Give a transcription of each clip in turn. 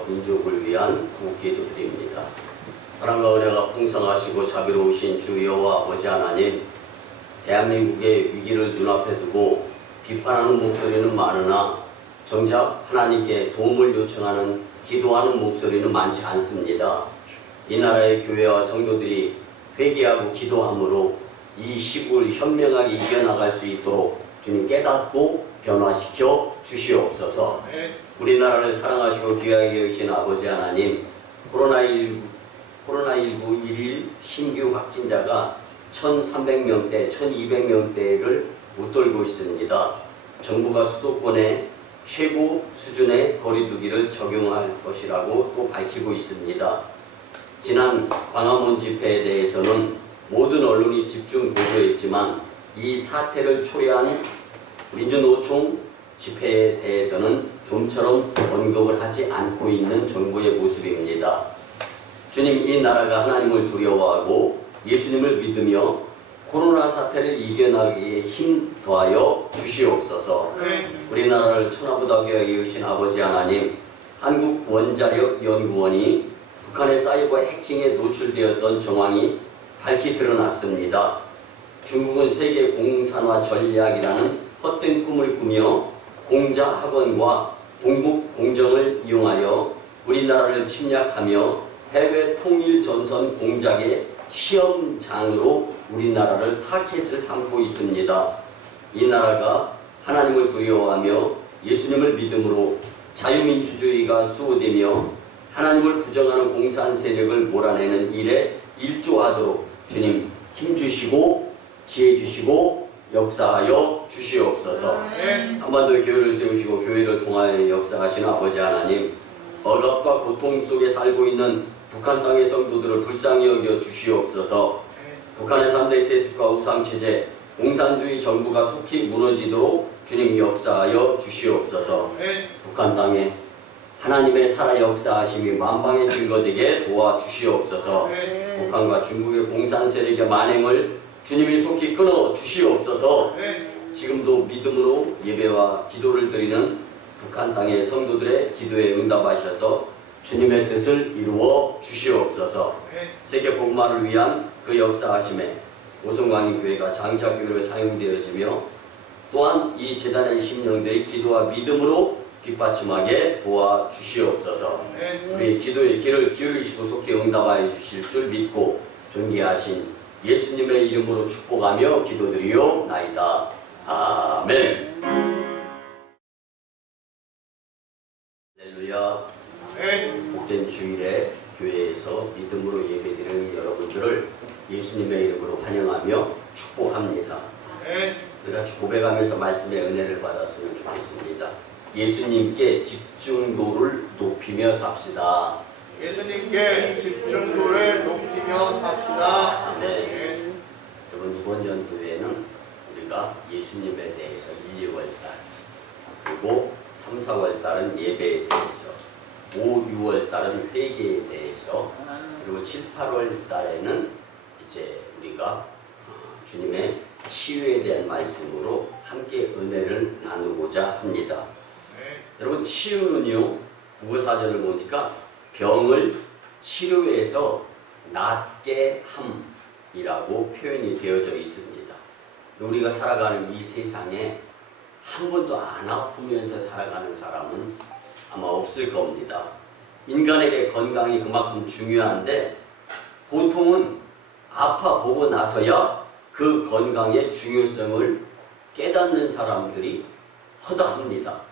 나라와 민족을 위한 구기도 드립니다. 사랑과 은혜가 풍성하시고 자비로우신 주 여호와 아버지 하나님, 대한민국의 위기를 눈앞에 두고 비판하는 목소리는 많으나 정작 하나님께 도움을 요청하는 기도하는 목소리는 많지 않습니다. 이 나라의 교회와 성도들이 회개하고 기도함으로 이 시국을 현명하게 이겨나갈 수 있도록 주님 깨닫고 변화시켜 주시옵소서. 우리나라를 사랑하시고 귀하게 여기신 아버지 하나님, 코로나19 1일 신규 확진자가 1,300명대, 1,200명대를 웃돌고 있습니다. 정부가 수도권에 최고 수준의 거리두기를 적용할 것이라고 또 밝히고 있습니다. 지난 광화문 집회에 대해서는 모든 언론이 집중 보도했지만 이 사태를 초래한 민주노총 집회에 대해서는 좀처럼 언급을 하지 않고 있는 정부의 모습입니다. 주님, 이 나라가 하나님을 두려워하고 예수님을 믿으며 코로나 사태를 이겨나기에 힘 더하여 주시옵소서. 우리나라를 천하보다 귀하게 여기신 아버지 하나님, 한국원자력연구원이 북한의 사이버 해킹에 노출되었던 정황이 밝히 드러났습니다. 중국은 세계 공산화 전략이라는 헛된 꿈을 꾸며 공자 학원과 동북 공정을 이용하여 우리나라를 침략하며 해외 통일 전선 공작의 시험장으로 우리나라를 타켓을 삼고 있습니다. 이 나라가 하나님을 두려워하며 예수님을 믿음으로 자유민주주의가 수호되며 하나님을 부정하는 공산 세력을 몰아내는 일에 일조하도록 주님 힘주시고 지혜주시고 역사하여 주시옵소서. 한반도의 교회를 세우시고 교회를 통하여 역사하시는 아버지 하나님, 억압과 고통 속에 살고 있는 북한 땅의 성도들을 불쌍히 여겨 주시옵소서. 북한의 3대 세습과 우상체제, 공산주의 정부가 속히 무너지도록 주님 역사하여 주시옵소서. 북한 땅에 하나님의 살아 역사하심이 만방에 증거되게 도와주시옵소서. 북한과 중국의 공산 세력의 만행을 주님이 속히 끊어 주시옵소서. 지금도 믿음으로 예배와 기도를 드리는 북한 땅의 성도들의 기도에 응답하셔서 주님의 뜻을 이루어 주시옵소서. 세계 복음화를 위한 그 역사하심에 오송광인교회가 장착교회로 사용되어지며 또한 이 재단의 심령들이 기도와 믿음으로 뒷받침하게 도와주시옵소서. 우리 기도의 길을 기울이시고 속히 응답하여 주실 줄 믿고 존귀하신 예수님의 이름으로 축복하며 기도드리옵나이다. 아멘. 할렐루야. 복된 주일에 교회에서 믿음으로 예배드리는 여러분들을 예수님의 이름으로 환영하며 축복합니다. 우리 같이 고백하면서 말씀의 은혜를 받았으면 좋겠습니다. 예수님께 집중도를 높이며 삽시다. 예수님께 집중도를 높이며 삽시다. 아멘. 여러분, 이번 연도에는 우리가 예수님에 대해서 1, 2월달, 그리고 3, 4월달은 예배에 대해서, 5, 6월달은 회개에 대해서, 그리고 7, 8월달에는 이제 우리가 주님의 치유에 대한 말씀으로 함께 은혜를 나누고자 합니다. 여러분, 치유는요, 국어사전을 보니까 병을 치료해서 낫게 함이라고 표현이 되어져 있습니다. 우리가 살아가는 이 세상에 한 번도 안 아프면서 살아가는 사람은 아마 없을 겁니다. 인간에게 건강이 그만큼 중요한데 보통은 아파보고 나서야 그 건강의 중요성을 깨닫는 사람들이 허다합니다.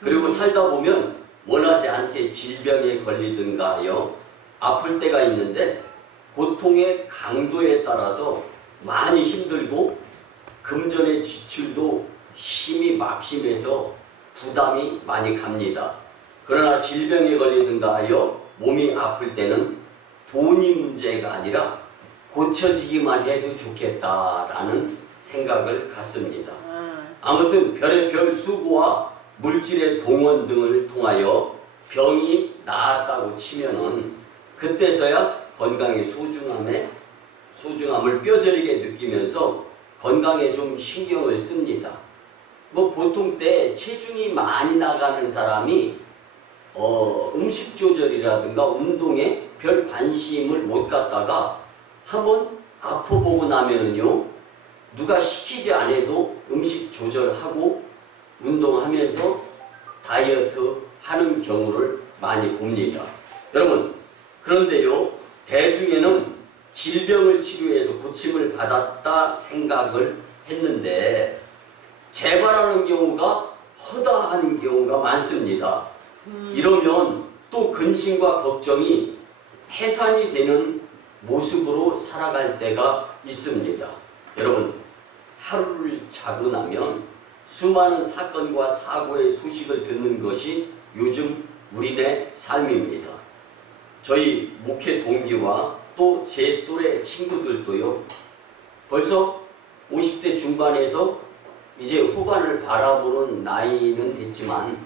그리고 살다 보면 원하지 않게 질병에 걸리든가 하여 아플 때가 있는데 고통의 강도에 따라서 많이 힘들고 금전의 지출도 힘이 막심해서 부담이 많이 갑니다. 그러나 질병에 걸리든가 하여 몸이 아플 때는 돈이 문제가 아니라 고쳐지기만 해도 좋겠다라는 생각을 갖습니다. 아무튼 별의 별 수고와 물질의 동원 등을 통하여 병이 나았다고 치면은 그때서야 건강의 소중함을 뼈저리게 느끼면서 건강에 좀 신경을 씁니다. 뭐 보통 때 체중이 많이 나가는 사람이 음식 조절이라든가 운동에 별 관심을 못 갖다가 한번 아파보고 나면은요, 누가 시키지 않아도 음식 조절하고 운동하면서 다이어트 하는 경우를 많이 봅니다. 여러분, 그런데요, 대중에는 질병을 치료해서 고침을 받았다 생각을 했는데 재발하는 경우가 허다한 경우가 많습니다. 이러면 또 근심과 걱정이 해산이 되는 모습으로 살아갈 때가 있습니다. 여러분, 하루를 자고 나면 수많은 사건과 사고의 소식을 듣는 것이 요즘 우리네 삶입니다. 저희 목회 동기와 또 제 또래 친구들도요, 벌써 50대 중반에서 이제 후반을 바라보는 나이는 됐지만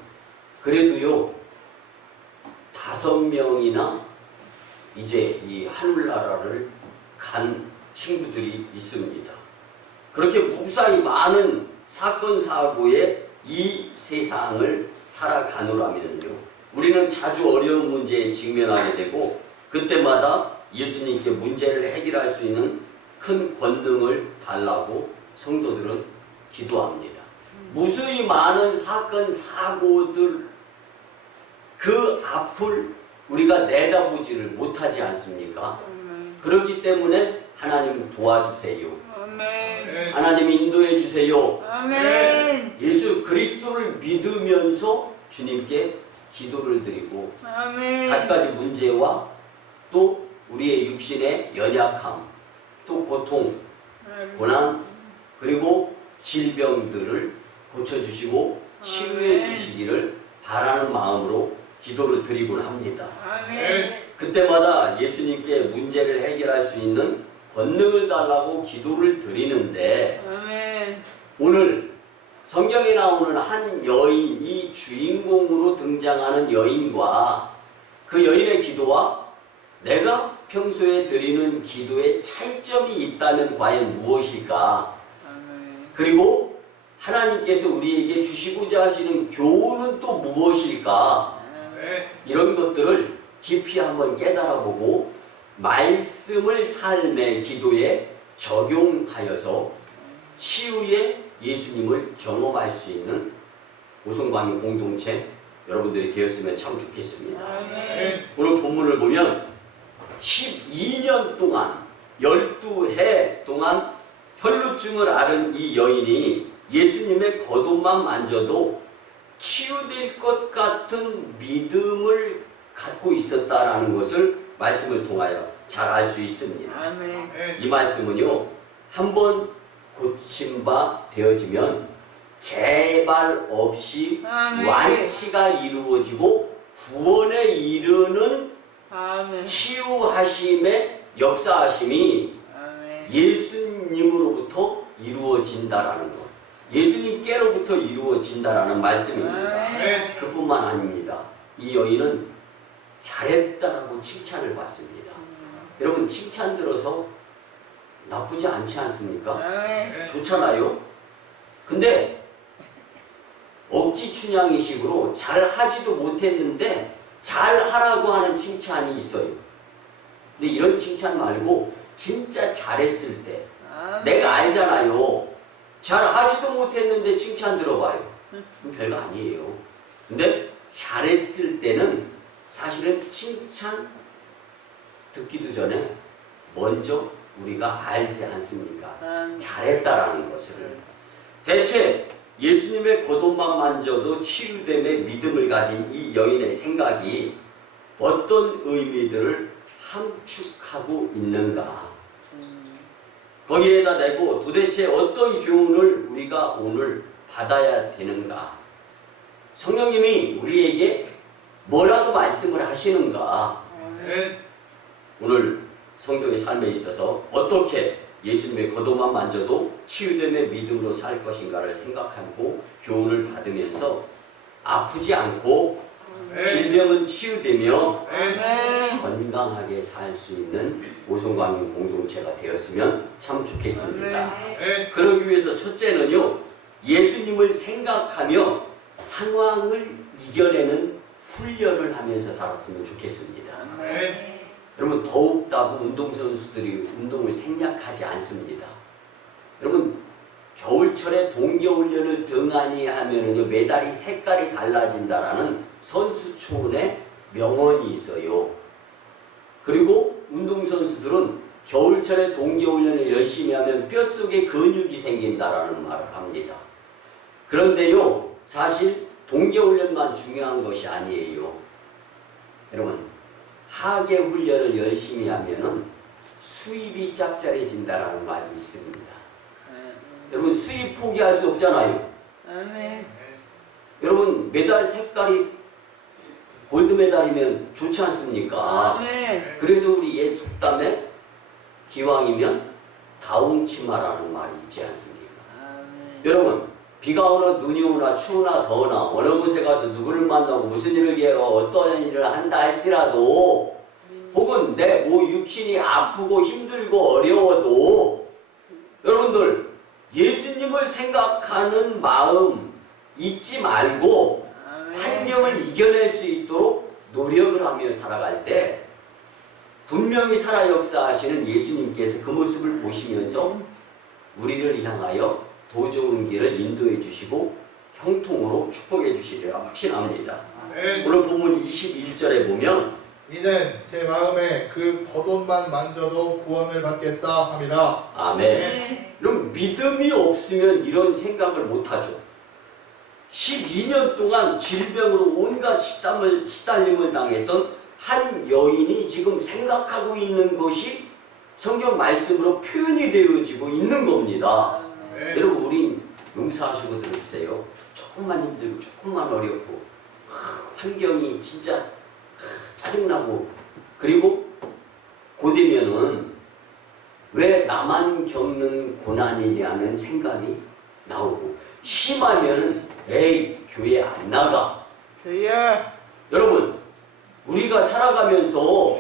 그래도요 5명이나 이제 이 하늘나라를 간 친구들이 있습니다. 그렇게 무사히 많은 사건 사고에 이 세상을 살아가노라면요, 우리는 자주 어려운 문제에 직면하게 되고 그때마다 예수님께 문제를 해결할 수 있는 큰 권능을 달라고 성도들은 기도합니다. 무수히 많은 사건 사고들 그 앞을 우리가 내다보지를 못하지 않습니까? 그렇기 때문에 하나님 도와주세요. 하나님 인도해 주세요. 예수 그리스도를 믿으면서 주님께 기도를 드리고 갖가지 문제와 또 우리의 육신의 연약함, 또 고통, 고난, 그리고 질병들을 고쳐주시고 치유해 주시기를 바라는 마음으로 기도를 드리곤 합니다. 그때마다 예수님께 문제를 해결할 수 있는 권능을 달라고 기도를 드리는데 오늘 성경에 나오는 한 여인이 주인공으로 등장하는 여인과 그 여인의 기도와 내가 평소에 드리는 기도에 차이점이 있다면 과연 무엇일까? 그리고 하나님께서 우리에게 주시고자 하시는 교훈은 또 무엇일까? 이런 것들을 깊이 한번 깨달아보고 말씀을 삶의 기도에 적용하여서 치유의 예수님을 경험할 수 있는 오성광의 공동체 여러분들이 되었으면 참 좋겠습니다. 오늘 본문을 보면 12년 동안 12해 동안 혈루증을 앓은 이 여인이 예수님의 겉옷만 만져도 치유될 것 같은 믿음을 갖고 있었다라는 것을 말씀을 통하여 잘 알 수 있습니다. 이 말씀은요, 한번 고침 바 되어지면 재발 없이 완치가 이루어지고 구원에 이르는 치유하심의 역사하심이 예수님으로부터 이루어진다라는 것, 예수님께로부터 이루어진다라는 말씀입니다. 그뿐만 아닙니다. 이 여인은 잘했다라고 칭찬을 받습니다. 여러분, 칭찬 들어서 나쁘지 않지 않습니까? 좋잖아요. 근데 억지 춘향이식으로 잘하지도 못했는데 잘하라고 하는 칭찬이 있어요. 근데 이런 칭찬 말고 진짜 잘했을 때 내가 알잖아요. 잘하지도 못했는데 칭찬 들어봐요. 그럼 별거 아니에요. 근데 잘했을 때는 사실은 칭찬 듣기도 전에 먼저 우리가 알지 않습니까? 잘했다라는 것을. 대체 예수님의 겉옷만 만져도 치유됨의 믿음을 가진 이 여인의 생각이 어떤 의미들을 함축하고 있는가? 거기에다 대고 도대체 어떤 교훈을 우리가 오늘 받아야 되는가? 성령님이 우리에게 뭐라고 말씀을 하시는가? 오늘 성도의 삶에 있어서 어떻게 예수님의 겉옷만 만져도 치유됨의 믿음으로 살 것인가를 생각하고 교훈을 받으면서 아프지 않고 질병은 치유되며 건강하게 살 수 있는 오성광의 공동체가 되었으면 참 좋겠습니다. 그러기 위해서 첫째는요, 예수님을 생각하며 상황을 이겨내는 훈련을 하면서 살았으면 좋겠습니다. 아멘. 여러분 더욱다고 운동선수들이 운동을 생략하지 않습니다. 여러분 겨울철에 동계훈련을 등한히 하면은요 메달이 색깔이 달라진다라는 선수촌의 명언이 있어요. 그리고 운동선수들은 겨울철에 동계훈련을 열심히 하면 뼛속에 근육이 생긴다라는 말을 합니다. 그런데요 사실 동계훈련만 중요한 것이 아니에요. 여러분 하계 훈련을 열심히 하면은 수입이 짭짤해진다라는 말이 있습니다. 여러분 수입 포기할 수 없잖아요. 여러분 메달 색깔이 골드 메달이면 좋지 않습니까? 그래서 우리 옛 속담에 기왕이면 다홍치마라는 말이 있지 않습니까? 여러분 비가 오나 눈이 오나 추우나 더우나 어느 곳에 가서 누구를 만나고 무슨 일을 기하고 어떤 일을 한다 할지라도 혹은 내 육신이 아프고 힘들고 어려워도 여러분들 예수님을 생각하는 마음 잊지 말고 환경을 이겨낼 수 있도록 노력을 하며 살아갈 때 분명히 살아 역사하시는 예수님께서 그 모습을 보시면서 우리를 향하여 더 좋은 길을 인도해 주시고 형통으로 축복해 주시리라 확신합니다. 아멘. 오늘 본문 21절에 보면 이는 제 마음에 그 겉옷만 만져도 구원을 받겠다 함이라. 아멘. 그럼 믿음이 없으면 이런 생각을 못하죠. 12년 동안 질병으로 온갖 시달림을 당했던 한 여인이 지금 생각하고 있는 것이 성경 말씀으로 표현이 되어지고 있는 겁니다. 아멘. 여러분 우린 용서하시고 들어주세요. 조금만 힘들고 조금만 어렵고 환경이 진짜 짜증나고 그리고 고되면은 왜 나만 겪는 고난이냐는 생각이 나오고 심하면은 에이 교회 안 나가. 여러분 우리가 살아가면서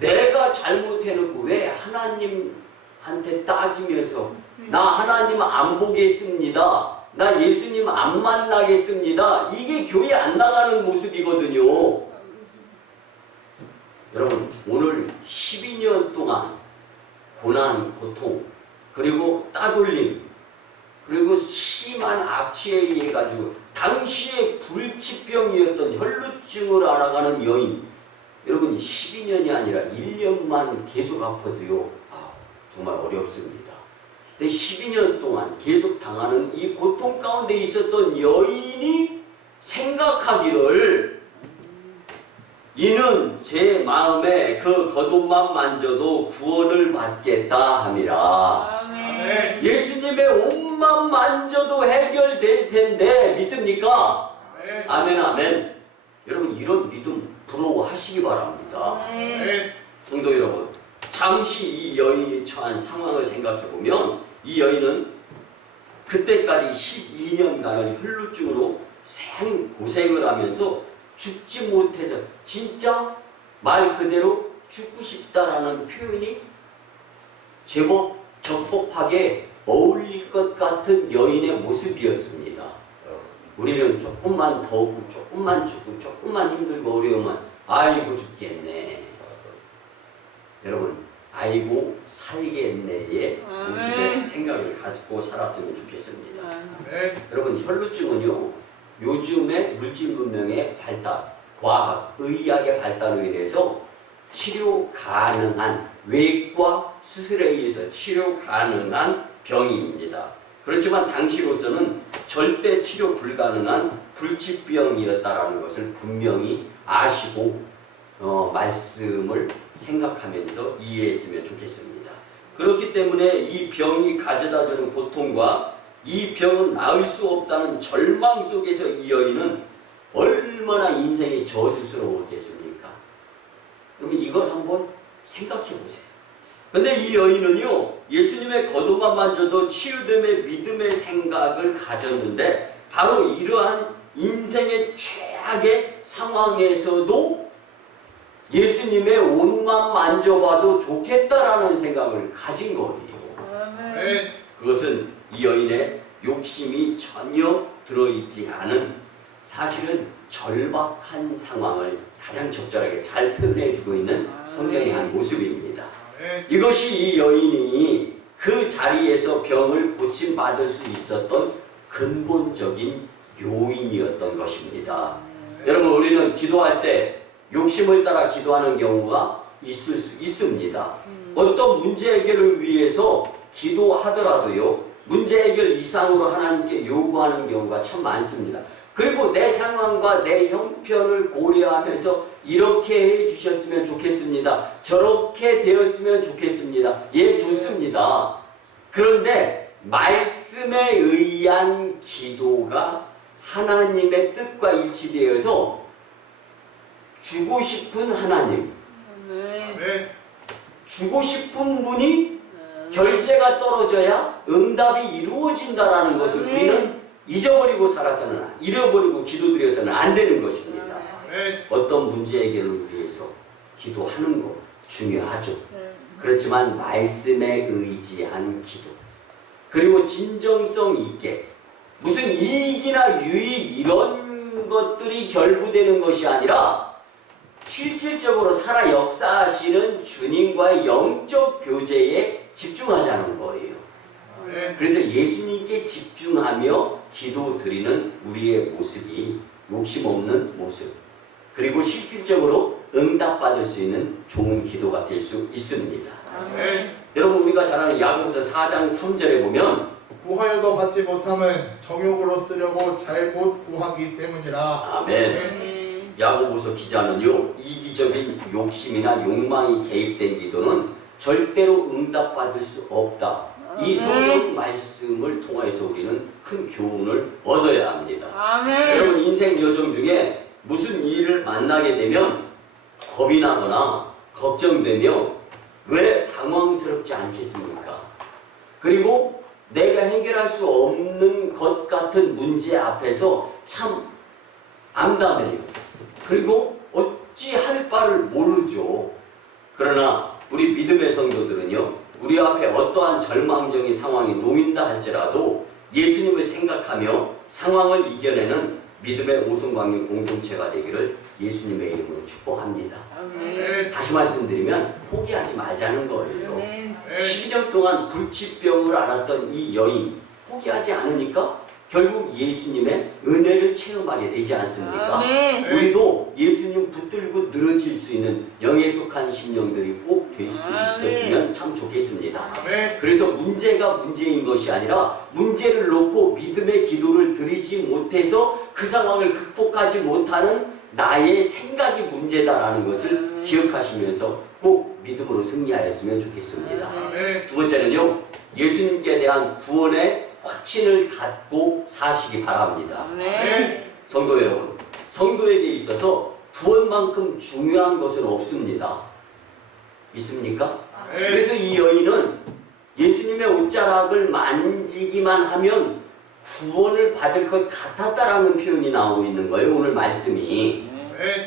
내가 잘못해놓고 왜 하나님한테 따지면서 나 하나님 안 보겠습니다. 나 예수님 안 만나겠습니다. 이게 교회 안 나가는 모습이거든요. 여러분 오늘 12년 동안 고난, 고통, 그리고 따돌림, 그리고 심한 악취에 의해 가지고 당시에 불치병이었던 혈루증을 알아가는 여인 여러분 12년이 아니라 1년만 계속 아파도요 정말 어렵습니다. 근데 12년 동안 계속 당하는 이 고통 가운데 있었던 여인이 생각하기를 이는 제 마음에 그 겉옷만 만져도 구원을 받겠다 함이라. 아멘. 예수님의 옷만 만져도 해결될 텐데 믿습니까? 아멘. 아멘 아멘. 여러분 이런 믿음 부러워하시기 바랍니다. 아멘. 성도 여러분 잠시 이 여인이 처한 상황을 생각해보면 이 여인은 그때까지 12년간을 혈루증으로 생고생을 하면서 죽지 못해서 진짜 말 그대로 죽고 싶다라는 표현이 제법 적법하게 어울릴 것 같은 여인의 모습이었습니다. 우리는 조금만 더우고 조금만 춥고 조금만 힘들고 어려우면 아이고 죽겠네. 여러분 아이고 살겠네의 모습의 생각을 가지고 살았으면 좋겠습니다. 아멘. 여러분 혈루증은요 요즘의 물질 문명의 발달, 과학, 의학의 발달로 인해서 치료 가능한 외과 수술에 의해서 치료 가능한 병입니다. 그렇지만 당시로서는 절대 치료 불가능한 불치병이었다라는 것을 분명히 아시고 말씀을 생각하면서 이해했으면 좋겠습니다. 그렇기 때문에 이 병이 가져다주는 고통과 이 병은 나을 수 없다는 절망 속에서 이 여인은 얼마나 인생이 저주스러웠겠습니까? 그러면 이걸 한번 생각해 보세요. 근데 이 여인은요 예수님의 겉옷만 만져도 치유됨의 믿음의 생각을 가졌는데 바로 이러한 인생의 최악의 상황에서도 예수님의 옷만 만져봐도 좋겠다라는 생각을 가진 거예요. 아멘. 그것은 이 여인의 욕심이 전혀 들어있지 않은 사실은 절박한 상황을 가장 적절하게 잘 표현해주고 있는 성경의 한 모습입니다. 이것이 이 여인이 그 자리에서 병을 고침받을 수 있었던 근본적인 요인이었던 것입니다. 여러분, 우리는 기도할 때 욕심을 따라 기도하는 경우가 있을 수 있습니다. 어떤 문제 해결을 위해서 기도하더라도요, 문제 해결 이상으로 하나님께 요구하는 경우가 참 많습니다. 그리고 내 상황과 내 형편을 고려하면서 이렇게 해주셨으면 좋겠습니다. 저렇게 되었으면 좋겠습니다. 예, 좋습니다. 그런데 말씀에 의한 기도가 하나님의 뜻과 일치되어서 주고 싶은 하나님, 주고 싶은 분이 결제가 떨어져야 응답이 이루어진다라는 것을 우리는 잊어버리고 살아서는, 잃어버리고 기도드려서는 안 되는 것입니다. 어떤 문제 해결을 위해서 기도하는 것 중요하죠. 그렇지만 말씀에 의지한 기도, 그리고 진정성 있게 무슨 이익이나 유익 이런 것들이 결부되는 것이 아니라 실질적으로 살아 역사하시는 주님과의 영적 교제에 집중하자는 거예요. 그래서 예수님께 집중하며 기도 드리는 우리의 모습이 욕심 없는 모습, 그리고 실질적으로 응답받을 수 있는 좋은 기도가 될 수 있습니다. 여러분, 우리가 잘 아는 야고보서 4장 3절에 보면 구하여도 받지 못함은 정욕으로 쓰려고 잘못 구하기 때문이라. 아멘. 야고보서 기자는요, 이기적인 욕심이나 욕망이 개입된 기도는 절대로 응답받을 수 없다. 이 성경 말씀을 통해서 우리는 큰 교훈을 얻어야 합니다. 여러분, 인생 여정 중에 무슨 일을 만나게 되면 겁이 나거나 걱정되며 왜 당황스럽지 않겠습니까? 그리고 내가 해결할 수 없는 것 같은 문제 앞에서 참 암담해요. 그리고 어찌 할 바를 모르죠. 그러나 우리 믿음의 성도들은요, 우리 앞에 어떠한 절망적인 상황이 놓인다 할지라도 예수님을 생각하며 상황을 이겨내는 믿음의 오순광림 공동체가 되기를 예수님의 이름으로 축복합니다. 다시 말씀드리면 포기하지 말자는 거예요. 12년 동안 불치병을 앓았던 이 여인, 포기하지 않으니까 결국 예수님의 은혜를 체험하게 되지 않습니까? 우리도 예수님 붙들고 늘어질 수 있는 영에 속한 심령들이 꼭 될 수 있었으면 참 좋겠습니다. 그래서 문제가 문제인 것이 아니라 문제를 놓고 믿음의 기도를 드리지 못해서 그 상황을 극복하지 못하는 나의 생각이 문제다라는 것을 기억하시면서 꼭 믿음으로 승리하였으면 좋겠습니다. 두 번째는요, 예수님께 대한 구원의 확신을 갖고 사시기 바랍니다. 성도 여러분, 성도에게 있어서 구원만큼 중요한 것은 없습니다. 믿습니까? 그래서 이 여인은 예수님의 옷자락을 만지기만 하면 구원을 받을 것 같았다라는 표현이 나오고 있는 거예요, 오늘 말씀이.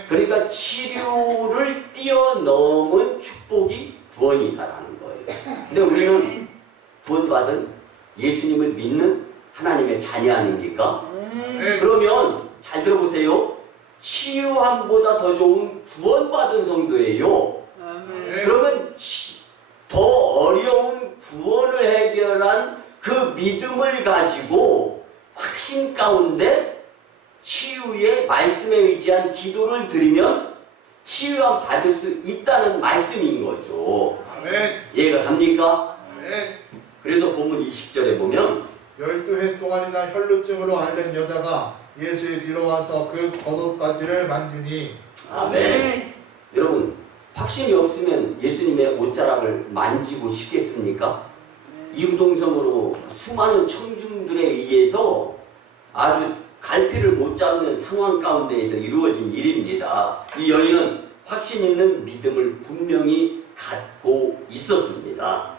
그러니까 치료를 뛰어넘은 축복이 구원이다라는 거예요. 근데 우리는 구원받은 예수님을 믿는 하나님의 자녀 아닙니까? 그러면 잘 들어보세요. 치유함보다 더 좋은 구원받은 성도예요. 그러면 더 어려운 구원을 해결한 그 믿음을 가지고 확신 가운데 치유의 말씀에 의지한 기도를 드리면 치유함 받을 수 있다는 말씀인 거죠. 이해가 갑니까? 그래서 본문 20절에 보면 12해 동안이나 혈루증으로 앓는 여자가 예수의 뒤로 와서 그 겉옷가지를 만지니. 아멘. 여러분, 확신이 없으면 예수님의 옷자락을 만지고 싶겠습니까? 이구동성으로 수많은 청중들에 의해서 아주 갈피를 못 잡는 상황 가운데에서 이루어진 일입니다. 이 여인은 확신 있는 믿음을 분명히 갖고 있었습니다.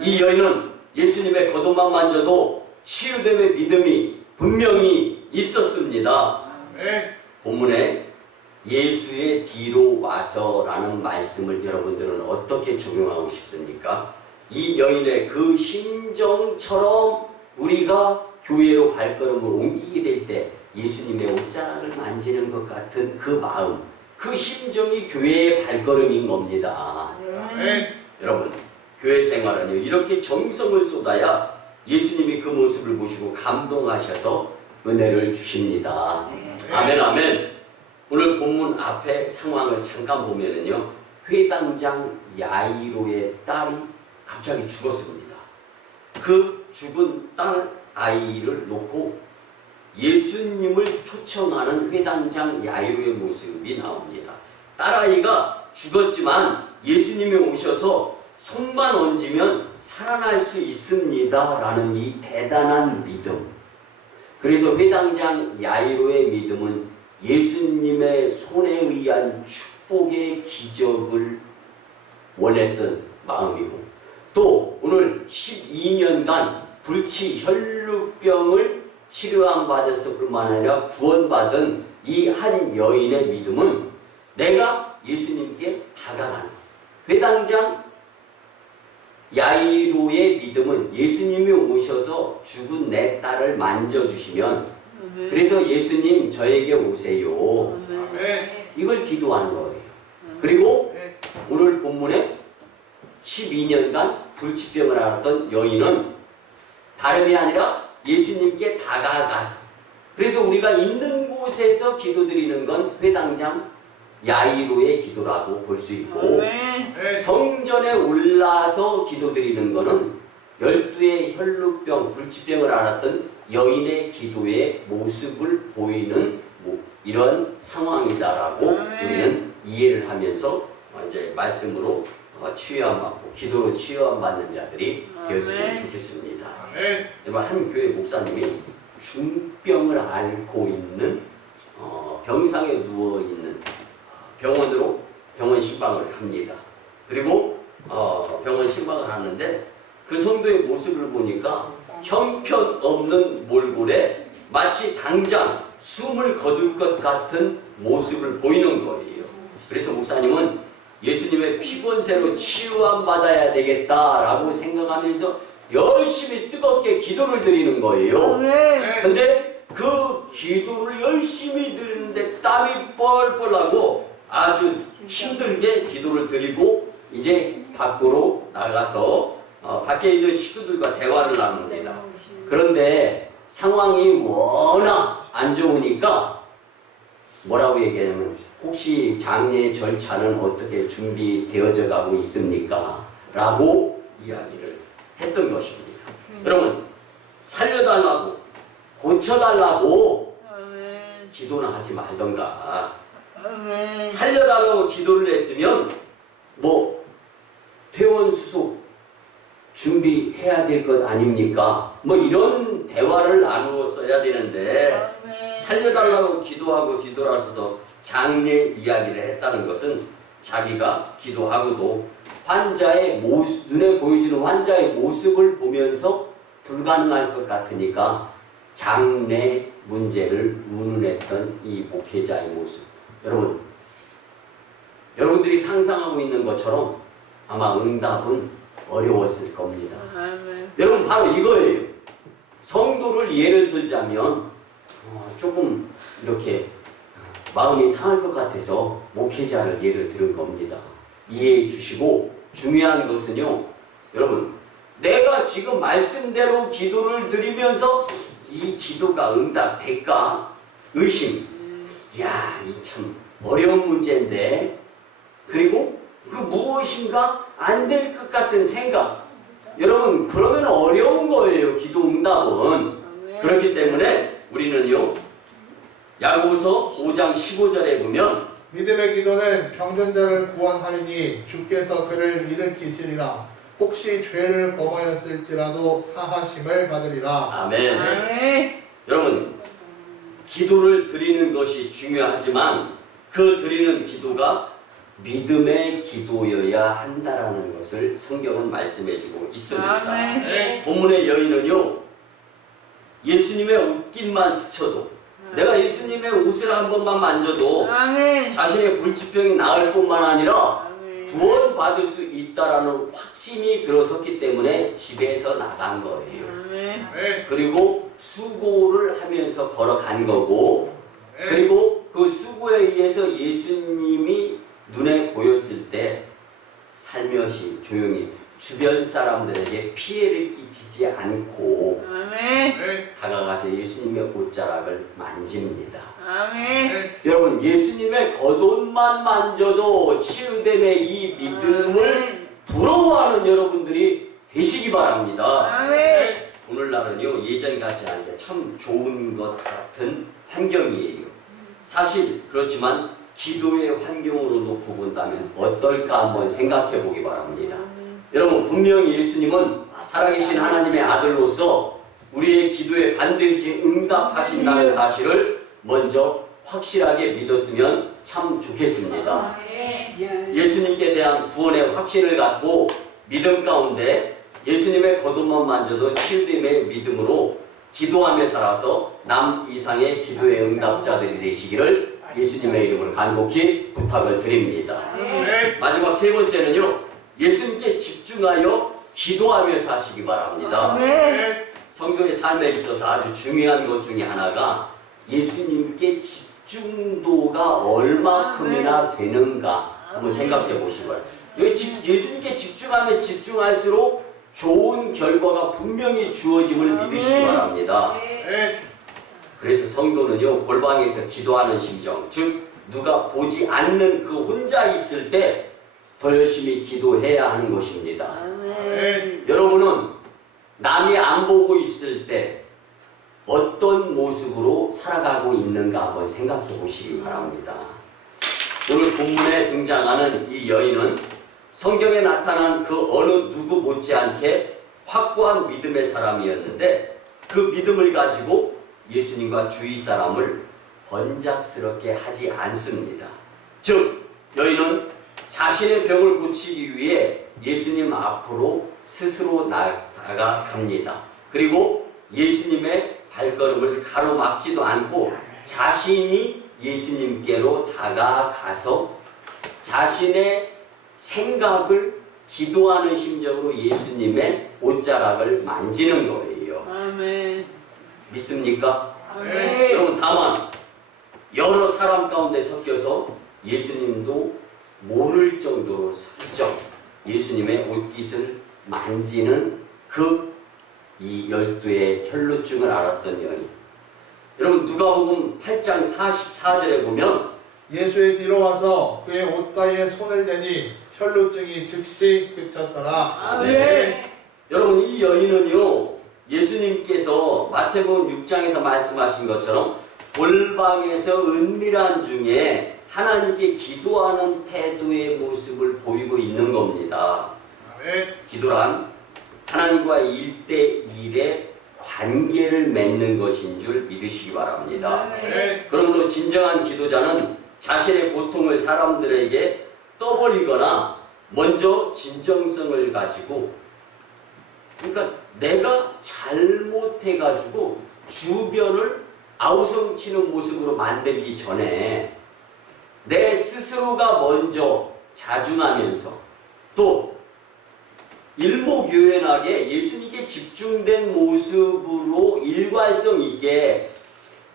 이 여인은 예수님의 겉옷만 만져도 치유됨의 믿음이 분명히 있었습니다. 본문에 예수의 뒤로 와서라는 말씀을 여러분들은 어떻게 적용하고 싶습니까? 이 여인의 그 심정처럼 우리가 교회로 발걸음을 옮기게 될 때 예수님의 옷자락을 만지는 것 같은 그 마음, 그 심정이 교회의 발걸음인 겁니다. 여러분, 교회 생활은요, 이렇게 정성을 쏟아야 예수님이 그 모습을 보시고 감동하셔서 은혜를 주십니다. 아멘, 아멘. 오늘 본문 앞에 상황을 잠깐 보면은요, 회당장 야이로의 딸이 갑자기 죽었습니다. 그 죽은 딸 아이를 놓고 예수님을 초청하는 회당장 야이로의 모습이 나옵니다. 딸아이가 죽었지만 예수님이 오셔서 손만 얹으면 살아날 수 있습니다 라는 이 대단한 믿음. 그래서 회당장 야이로의 믿음은 예수님의 손에 의한 축복의 기적을 원했던 마음이고, 또 오늘 12년간 불치 혈루병을 치료함 받았을 뿐만 아니라 구원받은 이 한 여인의 믿음은 내가 예수님께 다가가는, 회당장 야이로의 믿음은 예수님이 오셔서 죽은 내 딸을 만져주시면, 그래서 예수님 저에게 오세요, 이걸 기도하는 거예요. 그리고 오늘 본문에 12년간 불치병을 앓았던 여인은 다름이 아니라 예수님께 다가가서, 그래서 우리가 있는 곳에서 기도드리는 건 회당장 야이로의 기도라고 볼 수 있고, 성전에 올라서 기도드리는 것은 12의 혈루병, 불치병을 앓았던 여인의 기도의 모습을 보이는 이런 상황이다라고 우리는 이해를 하면서 이제 말씀으로 치유함받고 기도로 치유함받는 자들이 되었으면 좋겠습니다. 여러분, 한 교회 목사님이 중병을 앓고 있는 병상에 누워있는 병원으로 병원 신방을 갑니다. 그리고 병원 신방을 하는데 그 성도의 모습을 보니까 형편없는 몰골에 마치 당장 숨을 거둘 것 같은 모습을 보이는 거예요. 그래서 목사님은 예수님의 피본세로 치유함 받아야 되겠다라고 생각하면서 열심히 뜨겁게 기도를 드리는 거예요. 근데 그 기도를 열심히 드리는데 땀이 뻘뻘 나고 아주 힘들게 기도를 드리고 이제 밖으로 나가서 밖에 있는 식구들과 대화를 나눕니다. 그런데 상황이 워낙 안 좋으니까 뭐라고 얘기하냐면, 혹시 장례 절차는 어떻게 준비되어져 가고 있습니까? 라고 이야기를 했던 것입니다. 여러분, 살려달라고, 고쳐달라고 기도는 하지 말던가. 살려달라고 기도를 했으면 뭐 퇴원 수속 준비해야 될 것 아닙니까? 뭐 이런 대화를 나누었어야 되는데, 살려달라고 기도하고 뒤돌아서서 장례 이야기를 했다는 것은 자기가 기도하고도 환자의 모습, 눈에 보여지는 환자의 모습을 보면서 불가능할 것 같으니까 장례 문제를 운운했던 이 목회자의 모습. 여러분, 여러분들이 상상하고 있는 것처럼 아마 응답은 어려웠을 겁니다. 여러분, 바로 이거예요. 성도를 예를 들자면 조금 이렇게 마음이 상할 것 같아서 목회자를 예를 들은 겁니다. 이해해 주시고, 중요한 것은요, 여러분, 내가 지금 말씀대로 기도를 드리면서 이 기도가 응답될까? 의심. 이야, 이 참 어려운 문제인데, 그리고 그 무엇인가 안 될 것 같은 생각. 여러분, 그러면 어려운 거예요, 기도 응답은. 그렇기 때문에 우리는요, 야고보서 5장 15절에 보면, 믿음의 기도는 병든 자를 구원하리니 주께서 그를 일으키시리라. 혹시 죄를 범하였을지라도 사하심을 받으리라. 아멘. 여러분, 기도를 드리는 것이 중요하지만 그 드리는 기도가 믿음의 기도여야 한다라는 것을 성경은 말씀해주고 있습니다. 본문의 여인은요, 예수님의 옷깃만 스쳐도, 내가 예수님의 옷을 한 번만 만져도 자신의 불치병이 나을 뿐만 아니라 구원받을 수 있다라는 확신이 들어섰기 때문에 집에서 나간 거예요. 그리고 수고를 하면서 위해서 걸어간 거고, 그리고 그 수고에 의해서 예수님이 눈에 보였을 때 살며시 조용히 주변 사람들에게 피해를 끼치지 않고 다가가서 예수님의 옷자락을 만집니다. 여러분, 예수님의 겉옷만 만져도 치유됨의 이 믿음을 부러워하는 여러분들이 되시기 바랍니다. 오늘날은요, 예전 같지 않게 참 좋은 것 같은 환경이에요. 사실 그렇지만 기도의 환경으로 놓고 본다면 어떨까 한번 생각해 보기 바랍니다. 여러분, 분명히 예수님은 살아계신 하나님의 아들로서 우리의 기도에 반드시 응답하신다는 사실을 먼저 확실하게 믿었으면 참 좋겠습니다. 예수님께 대한 구원의 확신을 갖고 믿음 가운데 예수님의 겉옷만 만져도 치유됨의 믿음으로 기도하며 살아서 남 이상의 기도의 응답자들이 되시기를 예수님의 이름으로 간곡히 부탁을 드립니다. 마지막 세 번째는요, 예수님께 집중하여 기도하며 사시기 바랍니다. 성도의 삶에 있어서 아주 중요한 것 중에 하나가 예수님께 집중도가 얼마큼이나 되는가 한번 생각해 보시기 바랍니다. 예수님께 집중하면 집중할수록 좋은 결과가 분명히 주어짐을 믿으시기 바랍니다. 그래서 성도는요, 골방에서 기도하는 심정, 즉 누가 보지 않는 그 혼자 있을 때 더 열심히 기도해야 하는 것입니다. 여러분은 남이 안 보고 있을 때 어떤 모습으로 살아가고 있는가 한번 생각해 보시기 바랍니다. 오늘 본문에 등장하는 이 여인은 성경에 나타난 그 어느 누구 못지않게 확고한 믿음의 사람이었는데 그 믿음을 가지고 예수님과 주위 사람을 번잡스럽게 하지 않습니다. 즉, 여인은 자신의 병을 고치기 위해 예수님 앞으로 스스로 나아갑니다. 그리고 예수님의 발걸음을 가로막지도 않고 자신이 예수님께로 다가가서 자신의 생각을 기도하는 심정으로 예수님의 옷자락을 만지는 거예요. 믿습니까? 여러분, 다만 여러 사람 가운데 섞여서 예수님도 모를 정도로 슬쩍 예수님의 옷깃을 만지는 이 12의 혈루증을 앓았던 여인. 여러분, 누가복음 8장 44절에 보면 예수의 뒤로 와서 그의 옷가에 손을 대니 혈루증이 즉시 그쳤더라. 여러분, 이 여인은요, 예수님께서 마태복음 6장에서 말씀하신 것처럼 골방에서 은밀한 중에 하나님께 기도하는 태도의 모습을 보이고 있는 겁니다. 기도란 하나님과의 1대1의 관계를 맺는 것인 줄 믿으시기 바랍니다. 그러므로 진정한 기도자는 자신의 고통을 사람들에게 떠벌리거나 먼저 진정성을 가지고, 그러니까 내가 잘못해가지고 주변을 아우성치는 모습으로 만들기 전에 내 스스로가 먼저 자중하면서 또 일목요연하게 예수님께 집중된 모습으로 일관성 있게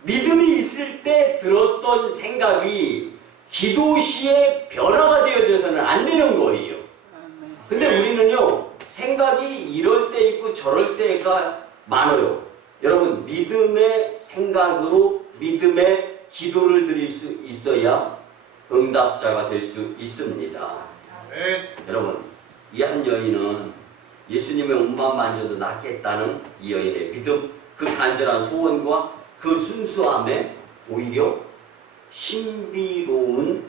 믿음이 있을 때 들었던 생각이 기도 시에 변화가 되어져서는 안 되는 거예요. 근데 우리는요, 생각이 이럴 때 있고 저럴 때가 많아요. 여러분, 믿음의 생각으로 믿음의 기도를 드릴 수 있어야 응답자가 될 수 있습니다. 여러분, 이 한 여인은 예수님의 옷만 만져도 낫겠다는 이 여인의 믿음, 그 간절한 소원과 그 순수함에 오히려 신비로운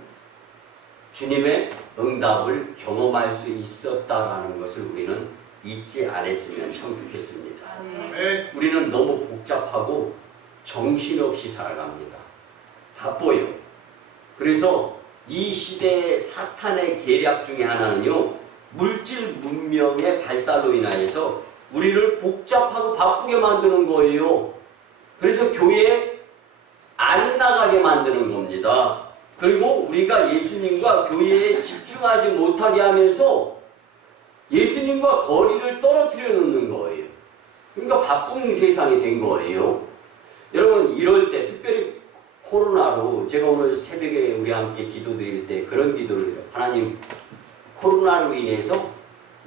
주님의 응답을 경험할 수 있었다라는 것을 우리는 잊지 않았으면 참 좋겠습니다. 우리는 너무 복잡하고 정신없이 살아갑니다. 바빠요. 그래서 이 시대의 사탄의 계략 중에 하나는요, 물질 문명의 발달로 인하여서 우리를 복잡하고 바쁘게 만드는 거예요. 그래서 교회에 안 나가게 만드는 겁니다. 그리고 우리가 예수님과 교회에 집중하지 못하게 하면서 예수님과 거리를 떨어뜨려 놓는 거예요. 그러니까 바쁜 세상이 된 거예요. 여러분, 이럴 때 특별히 코로나로 제가 오늘 새벽에 우리 함께 기도드릴 때 그런 기도를 해요. 하나님, 코로나로 인해서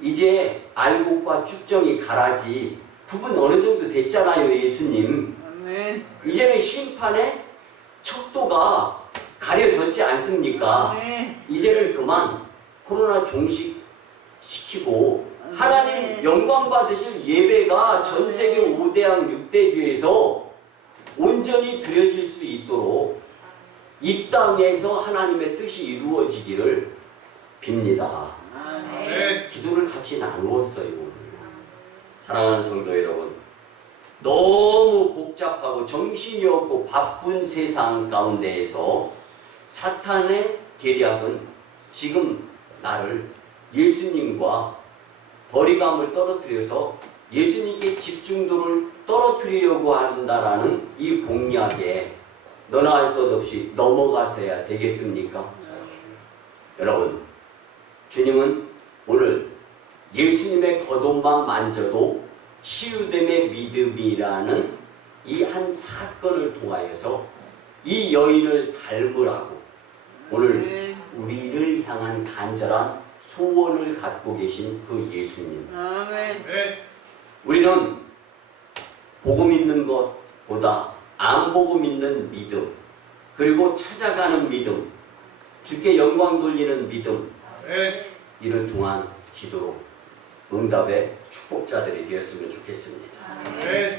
이제 알곡과 쭉정이 가라지 구분 어느 정도 됐잖아요, 예수님. 아멘. 이제는 심판의 척도가 가려졌지 않습니까? 아멘. 이제는 그만 코로나 종식시키고 하나님 영광 받으실 예배가 전 세계 5대양 6대 교회에서 온전히 드려질 수 있도록 이 땅에서 하나님의 뜻이 이루어지기를 빕니다. 아멘. 기도를 같이 나누었어요, 오늘. 사랑하는 성도 여러분, 너무 복잡하고 정신이 없고 바쁜 세상 가운데에서 사탄의 계략은 지금 나를 예수님과 거리감을 떨어뜨려서 예수님께 집중도를 떨어뜨리려고 한다라는 이 공략에 너나 할 것 없이 넘어가서야 되겠습니까? 여러분, 주님은 오늘 예수님의 겉옷만 만져도 치유됨의 믿음이라는 이 한 사건을 통하여서 이 여인을 닮으라고 오늘 우리를 향한 간절한 소원을 갖고 계신 그 예수님. 아멘. 우리는 보고 믿는 것보다 안 보고 믿는 믿음, 그리고 찾아가는 믿음, 주께 영광 돌리는 믿음, 이를 통한 기도로 응답의 축복자들이 되었으면 좋겠습니다.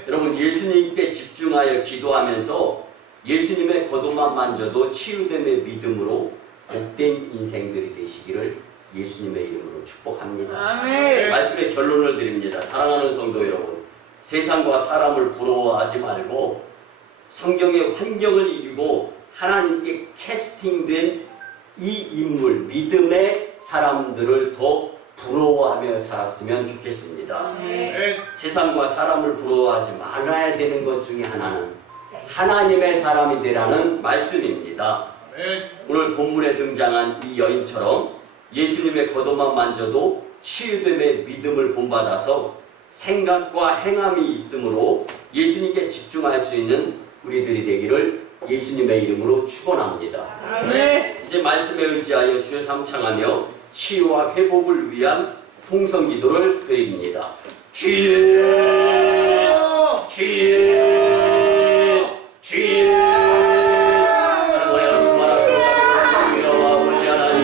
여러분, 예수님께 집중하여 기도하면서 예수님의 겉옷만 만져도 치유됨의 믿음으로 복된 인생들이 되시기를 예수님의 이름으로 축복합니다. 아멘. 말씀의 결론을 드립니다. 사랑하는 성도 여러분, 세상과 사람을 부러워하지 말고 성경의 환경을 이기고 하나님께 캐스팅된 이 인물, 믿음의 사람들을 더 부러워하며 살았으면 좋겠습니다. 세상과 사람을 부러워하지 말아야 되는 것 중에 하나는 하나님의 사람이 되라는 말씀입니다. 오늘 본문에 등장한 이 여인처럼 예수님의 겉옷만 만져도 치유됨의 믿음을 본받아서 생각과 행함이 있으므로 예수님께 집중할 수 있는 우리들이 되기를 예수님의 이름으로 축원합니다. 이제 말씀에 의지하여 주여 삼창하며 치유와 회복을 위한 통성기도를 드립니다. 주여, 주여, 주여. 사랑하여 주마라 주여 아버지 하나님,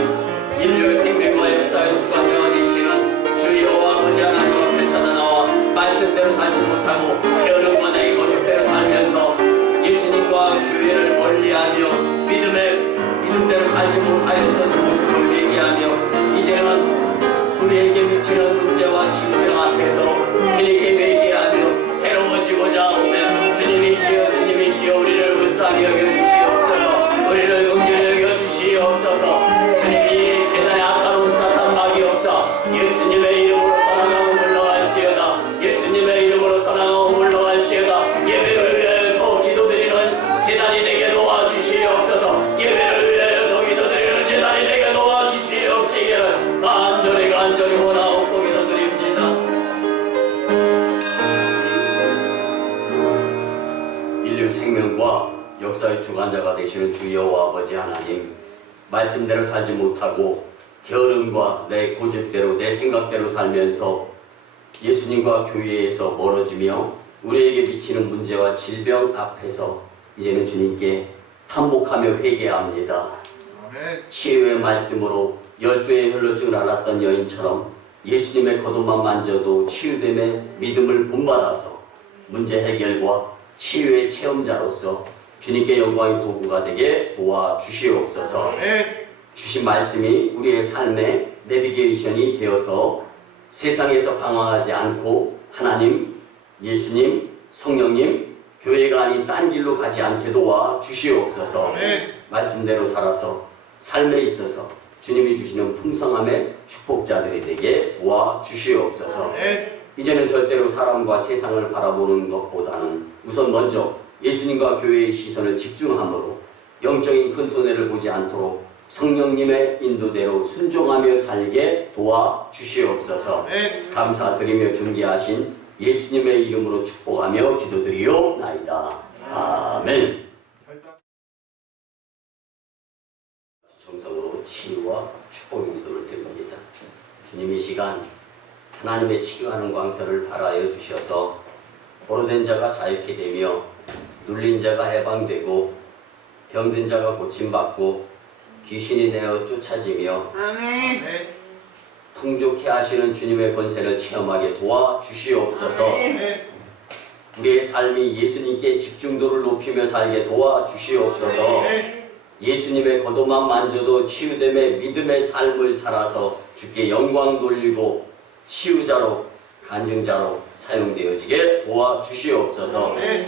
인류 생명과 역사의 주관자가 되시는 주여 아버지 하나님 앞에 찾아나와 말씀대로 살지 못하고 게으름과 내 거짓대로 살면서 예수님과 교회를 멀리하며 믿음대로 살지 못하였던 모습을 회개하며 이제는 우리에게 미치는 문제와 질병 앞에서 주님께 회개하며 새로워지고자 오며 주님이시여 우리를 불쌍히 여겨주시옵소서. 우리를 긍휼히 여겨주시옵소서. 주님이 제단에 아까운 사탄 막이 없어 예수님의 이름으로 떠나가고 물러갈지어다. 예수님의 이름으로 떠나가고 물러갈지어다. 예배를 위하여 더 기도드리는 제단이 되게 도와주시옵소서. 예배를 위하여 더 기도드리는 제단이 되게 도와주시옵시기를 간절히 원하옵고 기도드립니다. 인류 생명과 역사의 주관자가 되시는 주여와 아버지 하나님, 말씀대로 살지 못하고 게으름과 내 고집대로 내 생각대로 살면서 예수님과 교회에서 멀어지며 우리에게 미치는 문제와 질병 앞에서 이제는 주님께 탄복하며 회개합니다. 치유의 말씀으로 12의 혈루증을 앓았던 여인처럼 예수님의 겉옷만 만져도 치유됨의 믿음을 본받아서 문제 해결과 치유의 체험자로서 주님께 영광의 도구가 되게 도와주시옵소서. 주신 말씀이 우리의 삶의 내비게이션이 되어서 세상에서 방황하지 않고 하나님, 예수님, 성령님, 교회가 아닌 딴 길로 가지 않게 도와주시옵소서. 말씀대로 살아서 삶에 있어서 주님이 주시는 풍성함의 축복자들이 되게 도와주시옵소서. 이제는 절대로 사람과 세상을 바라보는 것보다는 우선 먼저 예수님과 교회의 시선을 집중함으로 영적인 큰 손해를 보지 않도록 성령님의 인도대로 순종하며 살게 도와주시옵소서. 감사드리며 존귀하신 예수님의 이름으로 축복하며 기도드리옵나이다. 아멘. 아멘. 결단. 정성으로 치유와 축복의 기도를 드립니다. 주님 이 시간 하나님의 치유하는 광선을 발하여 주셔서 포로된 자가 자유케 되며 눌린 자가 해방되고 병든 자가 고침받고 귀신이 내어 쫓아지며 아멘. 아멘. 풍족해 하시는 주님의 권세를 체험하게 도와주시옵소서. 아멘. 우리의 삶이 예수님께 집중도를 높이며 살게 도와주시옵소서. 아멘. 예수님의 겉옷만 만져도 치유됨의 믿음의 삶을 살아서 주께 영광 돌리고 치유자로 간증자로 사용되어지게 도와주시옵소서. 아멘.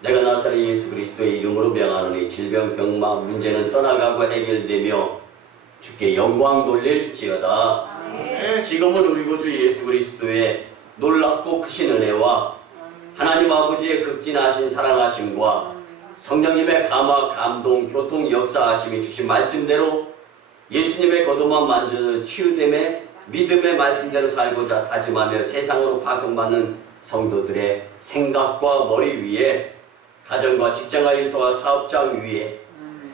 내가 나사렛 예수 그리스도의 이름으로 명하노니 질병 병마 문제는 떠나가고 해결되며 주께 영광 돌릴지어다. 아멘. 지금은 우리 구주 예수 그리스도의 놀랍고 크신 은혜와 하나님 아버지의 극진하신 사랑하심과 성령님의 감화, 감동, 교통, 역사하심이 주신 말씀대로 예수님의 겉옷만 만져 치유됨에 믿음의 말씀대로 살고자 다짐하며 세상으로 파송받는 성도들의 생각과 머리 위에 가정과 직장과 일터와 사업장 위에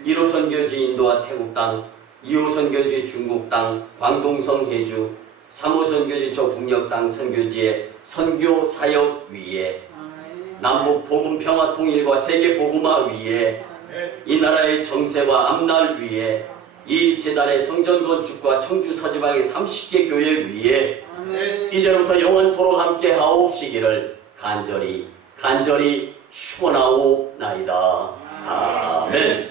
1호 선교지 인도와 태국 땅, 2호 선교지 중국 땅, 광동성 해주, 3호 선교지 저 북녘 땅 선교지의 선교 사역 위에 남북 복음 평화 통일과 세계 복음화 위에 이 나라의 정세와 앞날 위에 이 재단의 성전 건축과 청주 서지방의 30개 교회 위에 이제부터 영원토록 함께 하옵시기를 간절히 축원하옵나이다. 아멘.